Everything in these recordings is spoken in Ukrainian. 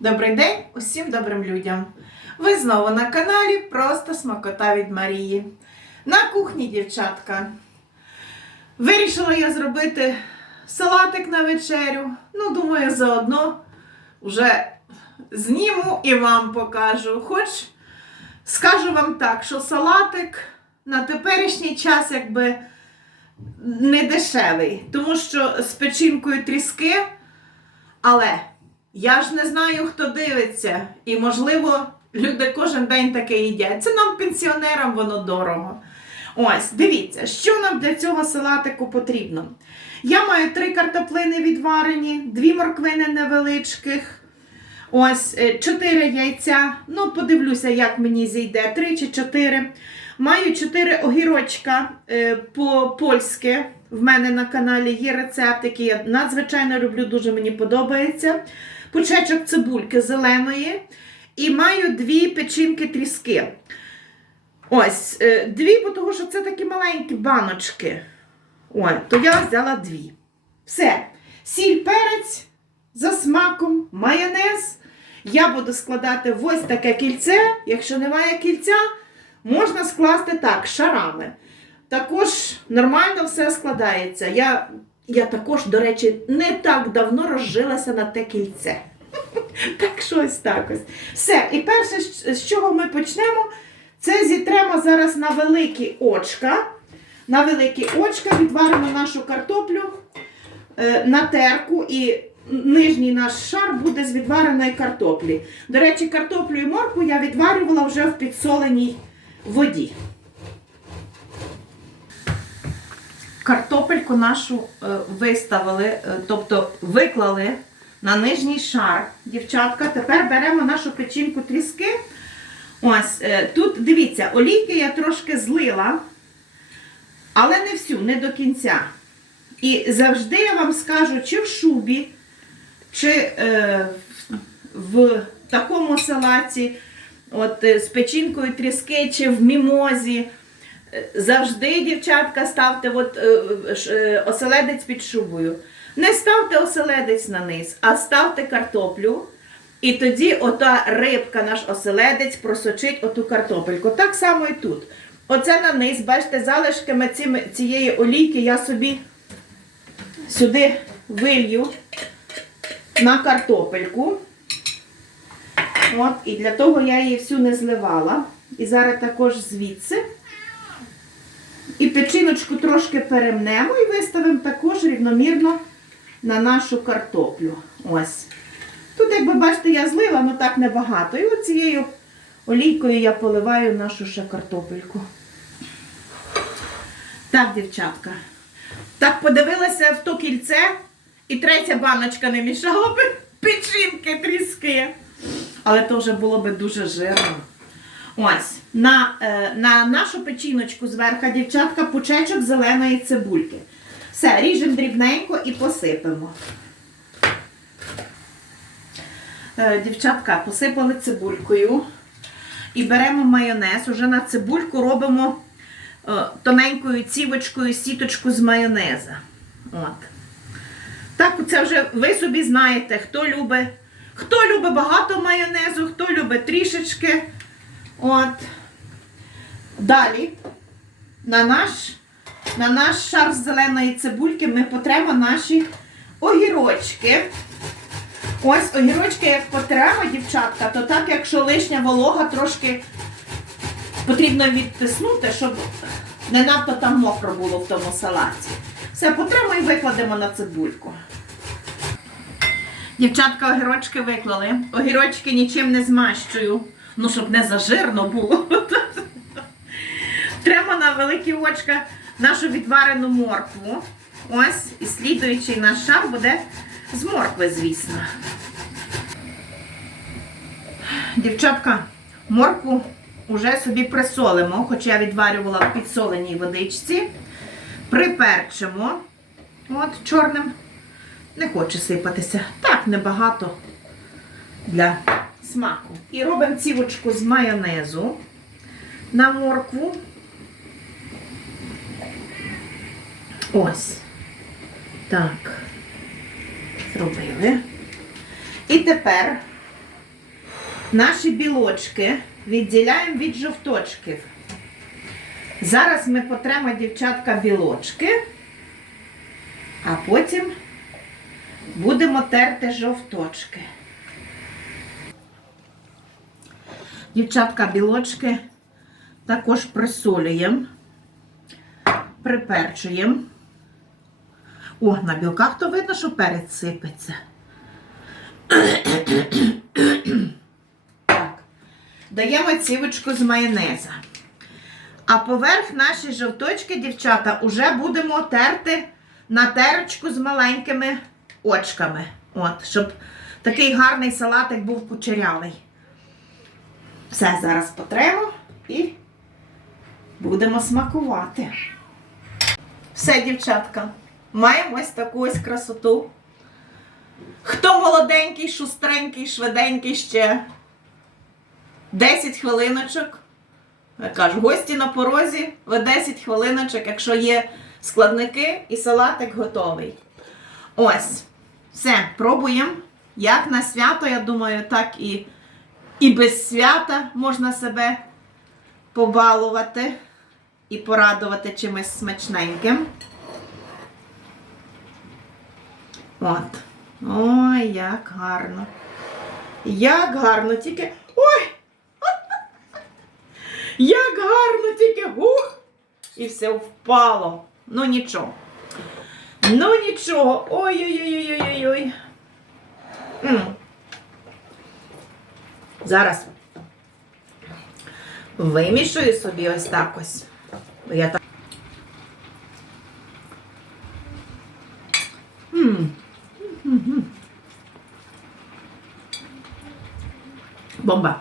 Добрий день усім добрим людям! Ви знову на каналі Просто Смакота від Марії. На кухні, дівчатка. Вирішила я зробити салатик на вечерю. Ну, думаю, заодно вже зніму і вам покажу. Хоч скажу вам так, що салатик на теперішній час якби не дешевий, тому що з печінкою тріски, але. Я ж не знаю, хто дивиться, і, можливо, люди кожен день таке їдять. Це нам, пенсіонерам, воно дорого. Ось, дивіться, що нам для цього салатику потрібно. Я маю три картоплини відварені, дві морквини невеличких. Ось е, чотири яйця. Ну, подивлюся, як мені зійде. Три чи чотири. Маю чотири огірочка е, по-польськи. В мене на каналі є рецепт, який я надзвичайно люблю, дуже мені подобається. Пучечок цибульки зеленої. І маю дві печінки тріски. Ось, е, дві, бо того, що це такі маленькі баночки. Ой, то я взяла дві. Все. Сіль, перець за смаком, майонез. Я буду складати ось таке кільце. Якщо немає кільця, можна скласти так, шарами. Також нормально все складається. Я, я також, до речі, не так давно розжилася на те кільце. Так що ось. Все. І перше, з- чого ми почнемо, це зітремо зараз на великі очка. На великі очка відваримо нашу картоплю е, на терку і нижній наш шар буде з відвареної картоплі. До речі, картоплю і моркву я відварювала вже в підсоленій воді. Картопельку нашу е, виставили, е, тобто виклали на нижній шар. Дівчатка, тепер беремо нашу печінку тріски. Ось е, тут дивіться, олійки я трошки злила, але не всю, не до кінця. І завжди я вам скажу, чи в шубі, чи е, в такому салаті, от з печінкою тріски, чи в мімозі. Завжди, дівчатка, ставте от, е, е, оселедець під шубою. Не ставте оселедець на низ, а ставте картоплю. І тоді ота рибка, наш оселедець, просочить оту картопельку. Так само і тут. Оце на низ, бачите, залишками цієї олійки я собі сюди вилью на картопельку. От, і для того я її всю не зливала. І зараз також звідси. І печіночку трошки перемнемо і виставимо також рівномірно на нашу картоплю. Ось. Тут, як ви бачите, я злила, але так небагато. І от цією олійкою я поливаю нашу ще картопельку. Так, дівчатка. Так подивилася в то кільце, і третя баночка не мішала би печінки тріски. Але то вже було би дуже жирно. Ось, на, е, на нашу печіночку зверху, дівчатка, пучечок зеленої цибульки. Все, ріжемо дрібненько і посипемо. Е, дівчатка, посипали цибулькою. І беремо майонез. Уже на цибульку робимо е, тоненькою цівочкою сіточку з майонеза. От. Так, це вже ви собі знаєте, хто любить. Хто любить багато майонезу, хто любить трішечки. От. Далі на наш, на наш шар зеленої цибульки ми потремо наші огірочки. Ось огірочки, як потремо, дівчатка, то так, якщо лишня волога, трошки потрібно відтиснути, щоб не надто там мокро було в тому салаті. Все, потремо і викладемо на цибульку. Дівчатка огірочки виклали. Огірочки нічим не змащую. Ну, щоб не зажирно було. Треба на великі очка нашу відварену моркву. Ось, і слідуючий наш шар буде з моркви, звісно. Дівчатка, моркву вже собі присолимо, хоч я відварювала в підсоленій водичці. Приперчимо. От, чорним. Не хоче сипатися. Так, небагато для смаку. І робимо цівочку з майонезу на моркву. Ось. Так. Зробили. І тепер Наші білочки відділяємо від жовточків. Зараз ми потремо дівчатка білочки, а потім будемо терти жовточки. Дівчатка білочки також присолюємо, приперчуємо. О, на білках то видно, що перець сипеться. Так. Даємо цівочку з майонеза. А поверх наші жовточки, дівчата, уже будемо терти на терочку з маленькими очками. От, щоб такий гарний салатик був кучерявий. Все зараз потремо і будемо смакувати. Все, дівчатка, маємо ось таку ось красоту. Хто молоденький, шустренький, швиденький ще 10 хвилиночок. Я кажу, гості на порозі, ви 10 хвилиночок, якщо є складники, і салатик готовий. Ось. Все, пробуємо. Як на свято, я думаю, так і, і без свята можна себе побалувати і порадувати чимось смачненьким. От. Ой, як гарно. Як гарно, тільки. Ой! Як гарно, тільки гух! І все впало. Ну нічого. Ну нічого. Ой-ой-ой-ой-ой-ой. Зараз вимішую собі ось так ось. Я так. Бомба.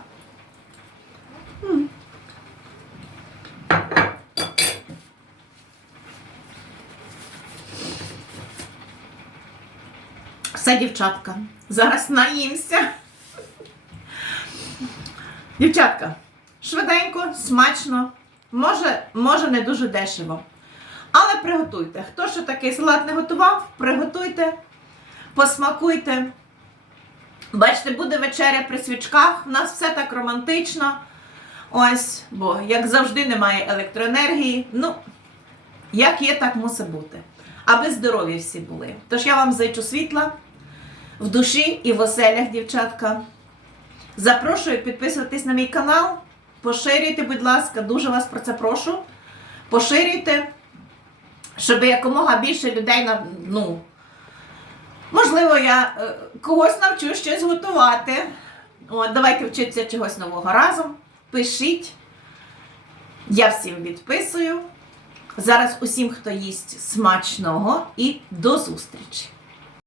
Все, дівчатка, зараз наїмся. Дівчатка, швиденько, смачно, може, може не дуже дешево. Але приготуйте. Хто що такий салат не готував, приготуйте, посмакуйте. Бачите, буде вечеря при свічках. У нас все так романтично. Ось, бо, як завжди, немає електроенергії. Ну, як є, так мусить бути. Аби здорові всі були. Тож я вам зичу світла в душі і в оселях, дівчатка. Запрошую підписуватись на мій канал. Поширюйте, будь ласка, дуже вас про це прошу. Поширюйте, щоб якомога більше людей ну, Можливо, я е, когось навчу щось готувати. От, давайте вчитися чогось нового разом. Пишіть. Я всім відписую. Зараз усім, хто їсть смачного, і до зустрічі!